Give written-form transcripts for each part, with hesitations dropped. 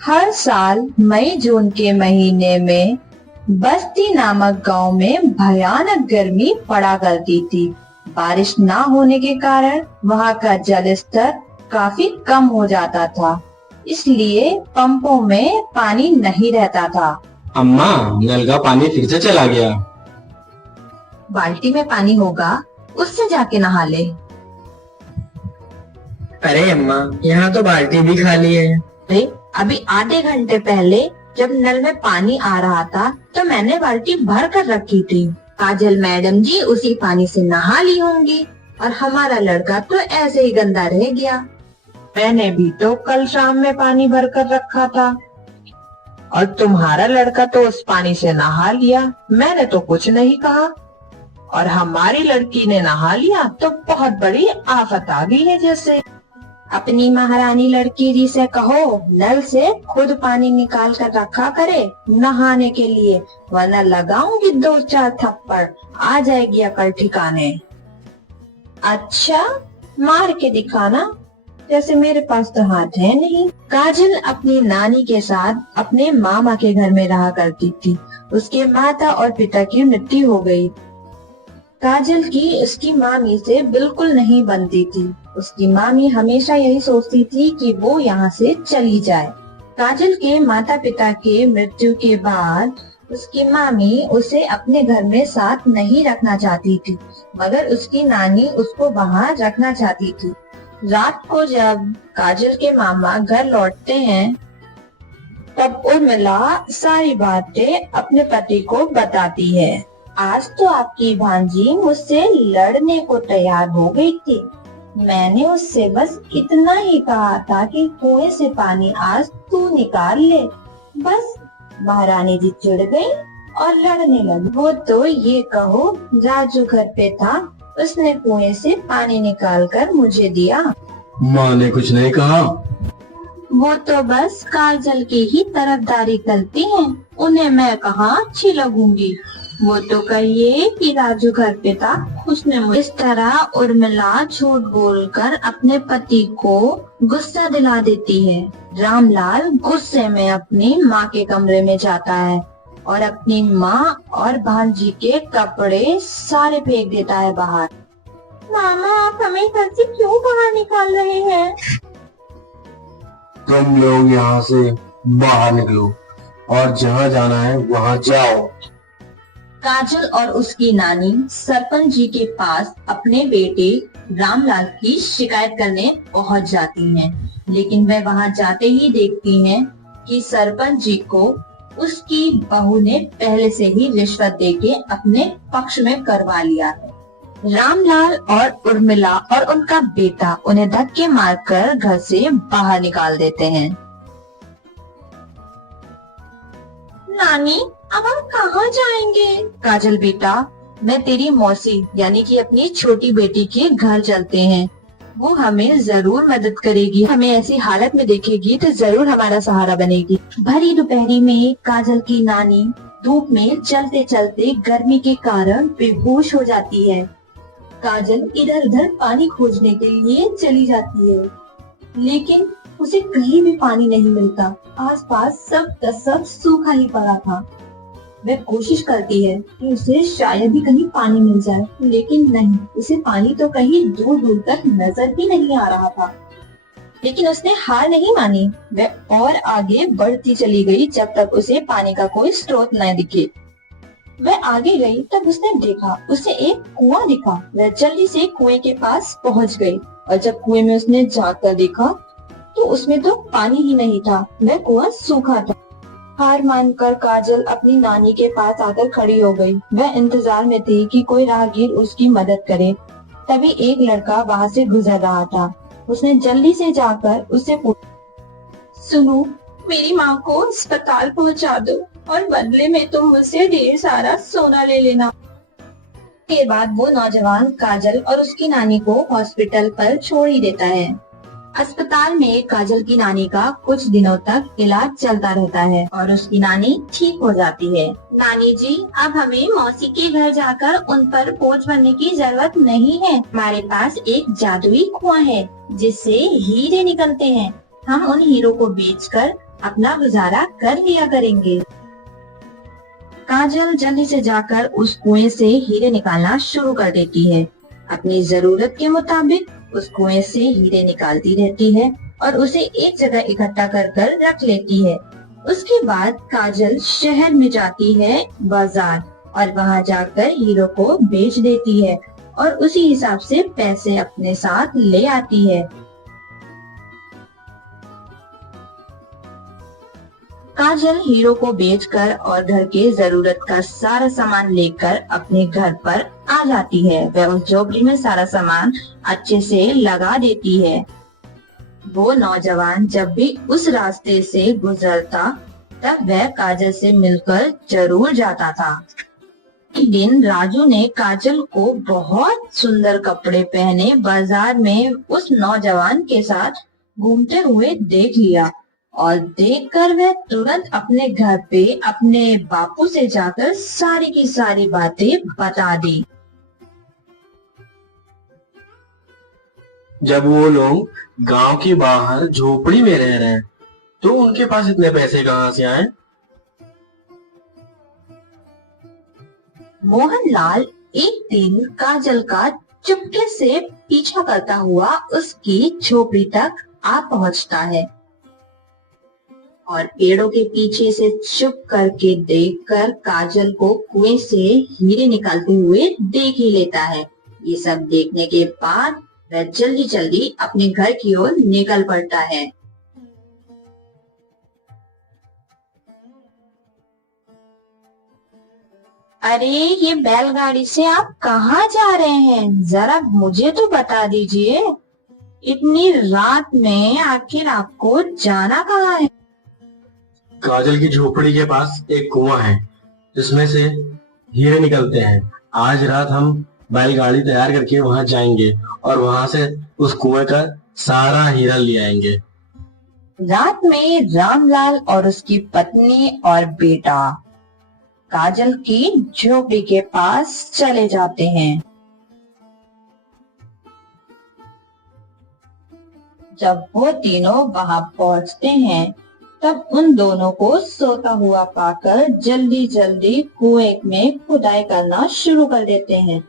हर साल मई जून के महीने में बस्ती नामक गांव में भयानक गर्मी पड़ा करती थी। बारिश ना होने के कारण वहां का जल स्तर काफी कम हो जाता था, इसलिए पंपों में पानी नहीं रहता था। अम्मा, नल का पानी फिर से चला गया। बाल्टी में पानी होगा, उससे जाके नहा ले। अरे अम्मा, यहाँ तो बाल्टी भी खाली है। अरे अभी आधे घंटे पहले जब नल में पानी आ रहा था तो मैंने बाल्टी भर कर रखी थी। काजल मैडम जी उसी पानी से नहा ली होंगी और हमारा लड़का तो ऐसे ही गंदा रह गया। मैंने भी तो कल शाम में पानी भर कर रखा था और तुम्हारा लड़का तो उस पानी से नहा लिया। मैंने तो कुछ नहीं कहा और हमारी लड़की ने नहा लिया तो बहुत बड़ी आफत आ गई है। जैसे अपनी महारानी लड़की जी से कहो नल से खुद पानी निकाल कर रखा करे नहाने के लिए, वरना लगाऊंगी 2-4 थप्पड़, आ जाएगी अकल ठिकाने। अच्छा, मार के दिखाना, जैसे मेरे पास तो हाथ है नहीं। काजल अपनी नानी के साथ अपने मामा के घर में रहा करती थी। उसके माता और पिता की मृत्यु हो गई। काजल की उसकी मामी से बिल्कुल नहीं बनती थी। उसकी मामी हमेशा यही सोचती थी कि वो यहाँ से चली जाए। काजल के माता पिता के मृत्यु के बाद उसकी मामी उसे अपने घर में साथ नहीं रखना चाहती थी, मगर उसकी नानी उसको वहाँ रखना चाहती थी। रात को जब काजल के मामा घर लौटते हैं तब उर्मिला सारी बातें अपने पति को बताती है। आज तो आपकी भांजी मुझसे लड़ने को तैयार हो गई थी। मैंने उससे बस इतना ही कहा था कि कुएं से पानी आज तू निकाल ले, बस महारानी जी चिढ़ गई और लड़ने लगी। वो तो ये कहो राजू घर पे था, उसने कुएं से पानी निकाल कर मुझे दिया। माँ ने कुछ नहीं कहा। वो तो बस काजल की ही तरफदारी करती हैं, उन्हें मैं कहाँ अच्छी लगूंगी। वो तो कहिए कि राजू घर पे था, उसने मुझे इस तरह उर्मिला झूठ बोलकर अपने पति को गुस्सा दिला देती है। रामलाल गुस्से में अपनी माँ के कमरे में जाता है और अपनी माँ और भांजी के कपड़े सारे फेंक देता है बाहर। मामा, आप हमें घर से क्यों बाहर निकाल रहे हैं? तुम लोग यहाँ से बाहर निकलो और जहाँ जाना है वहाँ जाओ। काजल और उसकी नानी सरपंच जी के पास अपने बेटे रामलाल की शिकायत करने पहुंच जाती हैं, लेकिन वह वहां जाते ही देखती हैं कि सरपंच जी को उसकी बहू ने पहले से ही रिश्वत देके अपने पक्ष में करवा लिया है। रामलाल और उर्मिला और उनका बेटा उन्हें धक्के मारकर घर से बाहर निकाल देते हैं। नानी, अब हम कहाँ जाएंगे? काजल बेटा, मैं तेरी मौसी यानी कि अपनी छोटी बेटी के घर चलते हैं। वो हमें जरूर मदद करेगी, हमें ऐसी हालत में देखेगी तो जरूर हमारा सहारा बनेगी। भरी दोपहरी में काजल की नानी धूप में चलते चलते गर्मी के कारण बेहोश हो जाती है। काजल इधर उधर पानी खोजने के लिए चली जाती है, लेकिन उसे कहीं भी पानी नहीं मिलता। आसपास सब का सब सूखा ही पड़ा था। वह कोशिश करती है कि उसे शायद ही कहीं पानी मिल जाए, लेकिन नहीं, उसे पानी तो कहीं दूर दूर तक नजर ही नहीं आ रहा था। लेकिन उसने हार नहीं मानी। वह और आगे बढ़ती चली गई जब तक उसे पानी का कोई स्रोत न दिखे। वह आगे गई तब उसने देखा, उसे एक कुआं दिखा। वह जल्दी से कुएं के पास पहुंच गई और जब कुएं में उसने जाकर देखा तो उसमें तो पानी ही नहीं था, वह कुआं सूखा था। हार मानकर काजल अपनी नानी के पास आकर खड़ी हो गई। वह इंतजार में थी कि कोई राहगीर उसकी मदद करे। तभी एक लड़का वहां से गुजर रहा था। उसने जल्दी से जाकर उससे पूछा, सुनो, मेरी माँ को अस्पताल पहुँचा दो और बदले में तुम मुझसे ढेर सारा सोना ले लेना। के बाद वो नौजवान काजल और उसकी नानी को हॉस्पिटल पर छोड़ ही देता है। अस्पताल में काजल की नानी का कुछ दिनों तक इलाज चलता रहता है और उसकी नानी ठीक हो जाती है। नानी जी, अब हमें मौसी के घर जाकर उन पर बोझ बनने की जरूरत नहीं है। हमारे पास एक जादुई कुआं है जिससे हीरे निकलते हैं। हम उन हीरो को बेचकर अपना गुजारा कर लिया करेंगे। काजल जल्दी से जाकर उस कुएं से हीरे निकालना शुरू कर देती है। अपनी जरूरत के मुताबिक उस कुएं से हीरे निकालती रहती है और उसे एक जगह इकट्ठा कर कर रख लेती है। उसके बाद काजल शहर में जाती है बाजार और वहां जाकर हीरो को बेच देती है और उसी हिसाब से पैसे अपने साथ ले आती है। काजल हीरो को बेचकर और घर के जरूरत का सारा सामान लेकर अपने घर पर आ जाती है। वह उस झोपड़ी में सारा सामान अच्छे से लगा देती है। वो नौजवान जब भी उस रास्ते से गुजरता तब वह काजल से मिलकर जरूर जाता था। एक दिन राजू ने काजल को बहुत सुंदर कपड़े पहने बाजार में उस नौजवान के साथ घूमते हुए देख लिया और देखकर वह तुरंत अपने घर पे अपने बापू से जाकर सारी की सारी बातें बता दी। जब वो लोग गांव के बाहर झोपड़ी में रह रहे हैं तो उनके पास इतने पैसे कहाँ से आए? मोहनलाल एक दिन काजल का चुपके से पीछा करता हुआ उसकी झोपड़ी तक आ पहुंचता है और पेड़ों के पीछे से छुप करके देखकर काजल को कुएं से हीरे निकालते हुए देख ही लेता है। ये सब देखने के बाद वह जल्दी जल्दी अपने घर की ओर निकल पड़ता है। अरे ये बैलगाड़ी से आप कहाँ जा रहे हैं? जरा मुझे तो बता दीजिए। इतनी रात में आखिर आपको जाना कहाँ है? काजल की झोपड़ी के पास एक कुआं है जिसमें से हीरे निकलते हैं। आज रात हम बैलगाड़ी तैयार करके वहां जाएंगे और वहां से उस कुएं का सारा हीरा ले आएंगे। रात में रामलाल और उसकी पत्नी और बेटा काजल की झोपड़ी के पास चले जाते हैं। जब वो तीनों वहां पहुंचते हैं तब उन दोनों को सोता हुआ पाकर जल्दी जल्दी कुएं में खुदाई करना शुरू कर देते हैं।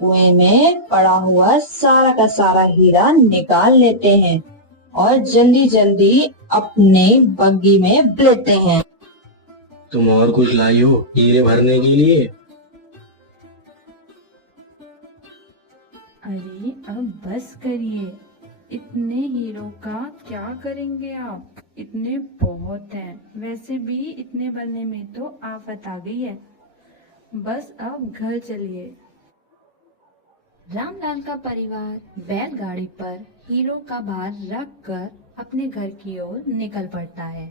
कुएं में पड़ा हुआ सारा का सारा हीरा निकाल लेते हैं और जल्दी जल्दी अपने बग्गी में लेते हैं। तुम और कुछ लाई हो हीरे भरने के लिए? अरे अब बस करिए, इतने हीरों का क्या करेंगे आप? इतने बहुत हैं। वैसे भी इतने बनने में तो आफत आ गई है। बस अब घर चलिए। रामलाल का परिवार बैलगाड़ी पर हीरो का भार रख कर अपने घर की ओर निकल पड़ता है।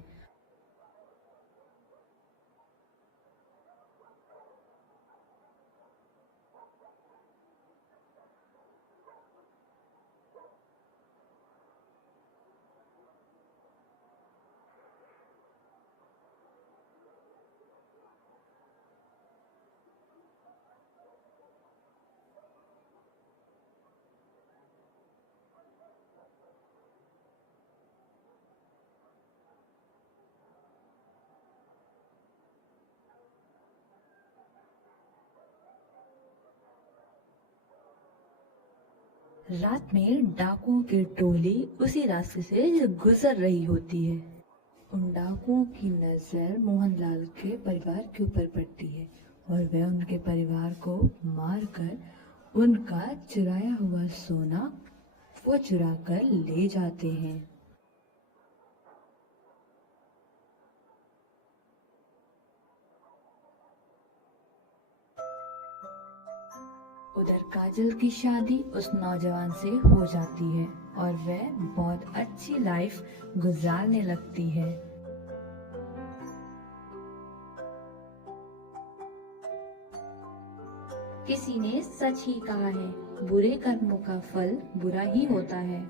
रात में डाकुओं की टोली उसी रास्ते से गुजर रही होती है। उन डाकुओं की नजर मोहनलाल के परिवार के ऊपर पड़ती है और वह उनके परिवार को मारकर उनका चुराया हुआ सोना वो चुरा कर ले जाते हैं। उधर काजल की शादी उस नौजवान से हो जाती है और वह बहुत अच्छी लाइफ गुजारने लगती है। किसी ने सच ही कहा है, बुरे कर्मों का फल बुरा ही होता है।